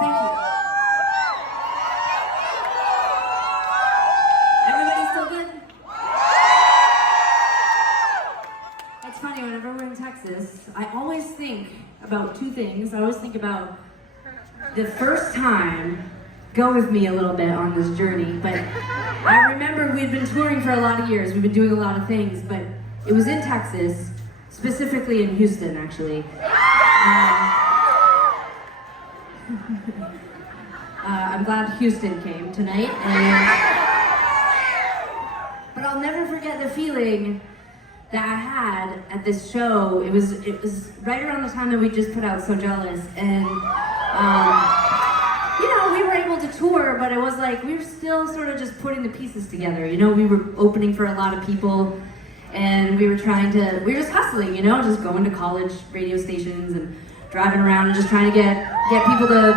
Thank you. Everybody still good? It's funny, whenever we're in Texas, I always think about two things. I always think about the first time, go with me a little bit on this journey, but I remember we'd been touring for a lot of years. We've been doing a lot of things, but it was in Texas, specifically in Houston, actually. I'm glad Houston came tonight, but I'll never forget the feeling that I had at this show. It was right around the time that we just put out So Jealous, and you know, we were able to tour, but it was like we were still sort of just putting the pieces together. You know, we were opening for a lot of people, and we were just hustling, you know, just going to college radio stations and driving around and just trying to get people to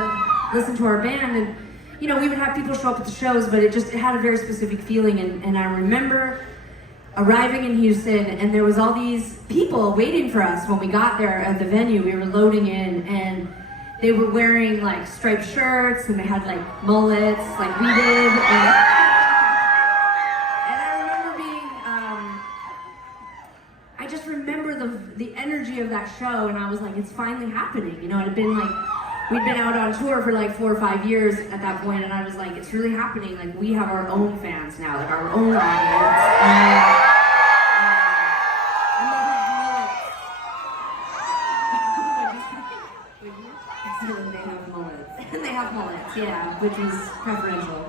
listen to our band. And you know, we would have people show up at the shows, but it had a very specific feeling. And I remember arriving in Houston, and there was all these people waiting for us when we got there at the venue. We were loading in, and they were wearing like striped shirts, and they had like mullets, like we did. And I remember I just remember the energy of that show, and I was like, it's finally happening. You know, it had been like, we'd been out on tour for like 4 or 5 years at that point, and I was like, it's really happening. Like, we have our own fans now, like our own audience. They have mullets, yeah, which is preferential.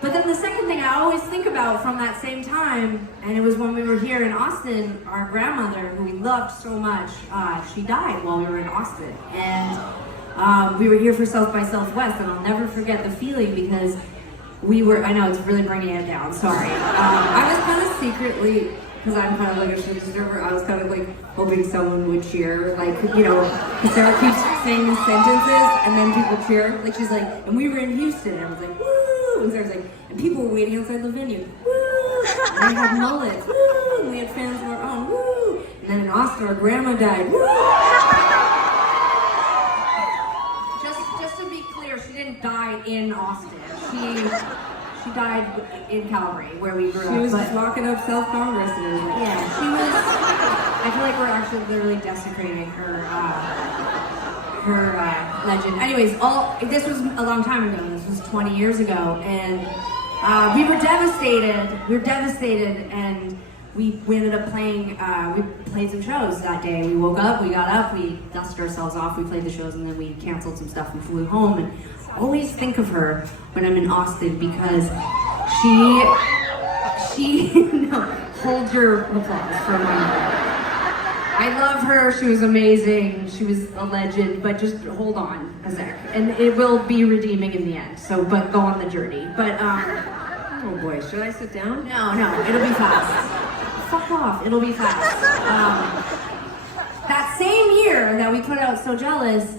But then the second thing I always think about from that same time, and it was when we were here in Austin, our grandmother, who we loved so much, she died while we were in Austin. And we were here for South by Southwest, and I'll never forget the feeling, because I know it's really bringing it down, sorry. I was kind of secretly, because I'm kind of like a shit disturber, I was kind of like hoping someone would cheer, like, you know, because Sarah keeps saying sentences and then people cheer. Like, she's like, and we were in Houston, and I was like, woo! And Sarah's like, and people were waiting outside the venue, woo! And we had mullets, woo! And we had fans of our own, woo! And then in Austin, our grandma died, woo! Just to be clear, she didn't die in Austin. She died in Calgary, where we grew up. She was just walking up South Congress. Yeah, she was. I feel like we're actually literally desecrating her legend. Anyways, this was a long time ago. This was 20 years ago, and we were devastated. We were devastated, and we ended up playing. We played some shows that day. We woke up, we got up, we dusted ourselves off, we played the shows, and then we canceled some stuff and flew home. And I always think of her when I'm in Austin, because she no, hold your applause for a moment. I love her, she was amazing, she was a legend, but just hold on a sec, and it will be redeeming in the end, so, but go on the journey. But, Oh boy, should I sit down? no, it'll be fast. Fuck off, it'll be fast. That same year that we put out So Jealous,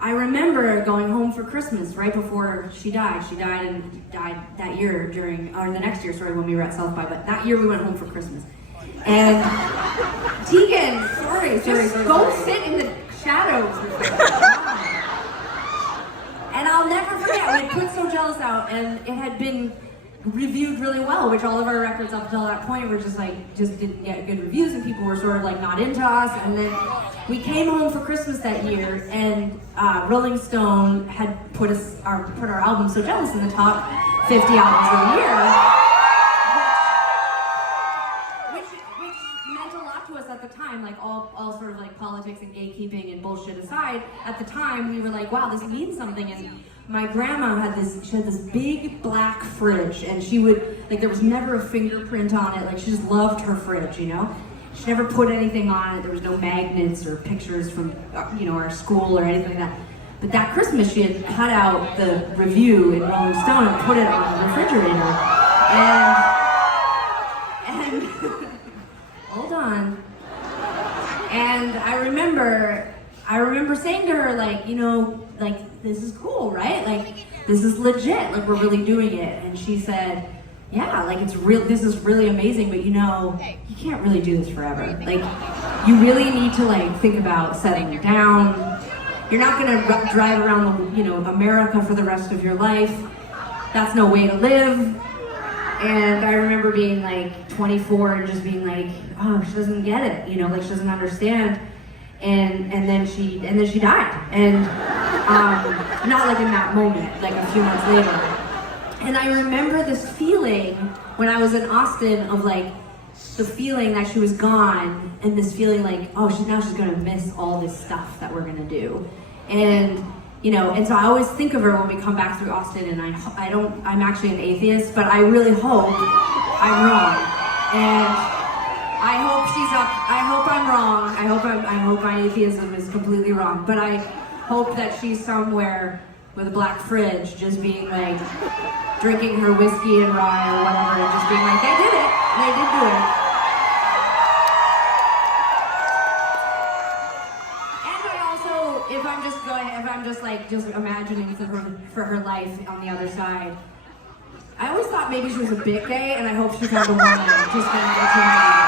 I remember going home for Christmas right before she died. She died that year or the next year, sorry, when we were at South by, but that year we went home for Christmas. And Tegan, sorry, go sit in the shadows. And I'll never forget, we put So Jealous out, and it had been reviewed really well, which all of our records up until that point were just didn't get good reviews, and people were sort of like not into us. And then we came home for Christmas that year, and Rolling Stone had put our album So Jealous in the top 50 albums of the year. At the time, like all sort of like politics and gatekeeping and bullshit aside, at the time we were like, wow, this means something. And my grandma had this big black fridge, and she would, like, there was never a fingerprint on it. Like, she just loved her fridge, you know? She never put anything on it. There was no magnets or pictures from, you know, our school or anything like that. But that Christmas, she had cut out the review in Rolling Stone and put it on the refrigerator. And hold on. And I remember saying to her, like, you know, like, this is cool, right? Like, this is legit, like, we're really doing it. And she said, yeah, like, this is really amazing, but you know, you can't really do this forever. Like, you really need to, like, think about settling down. you're not gonna drive around, America for the rest of your life. That's no way to live. And I remember being like 24 and just being like, oh, she doesn't get it, like she doesn't understand. And then she died. And not like in that moment, like a few months later. And I remember this feeling when I was in Austin of like the feeling that she was gone, and this feeling like, oh, she's gonna miss all this stuff that we're gonna do. And and so I always think of her when we come back through Austin, and I'm actually an atheist, but I really hope I'm wrong. And I hope she's up, I hope I'm wrong. I hope my atheism is completely wrong, but I hope that she's somewhere with a black fridge, just being like, drinking her whiskey and rye or whatever, and just being like, they did it, they did do it. And I also, if I'm just imagining for her life on the other side, I always thought maybe she was a bit gay, and I hope she's had the woman just an opportunity.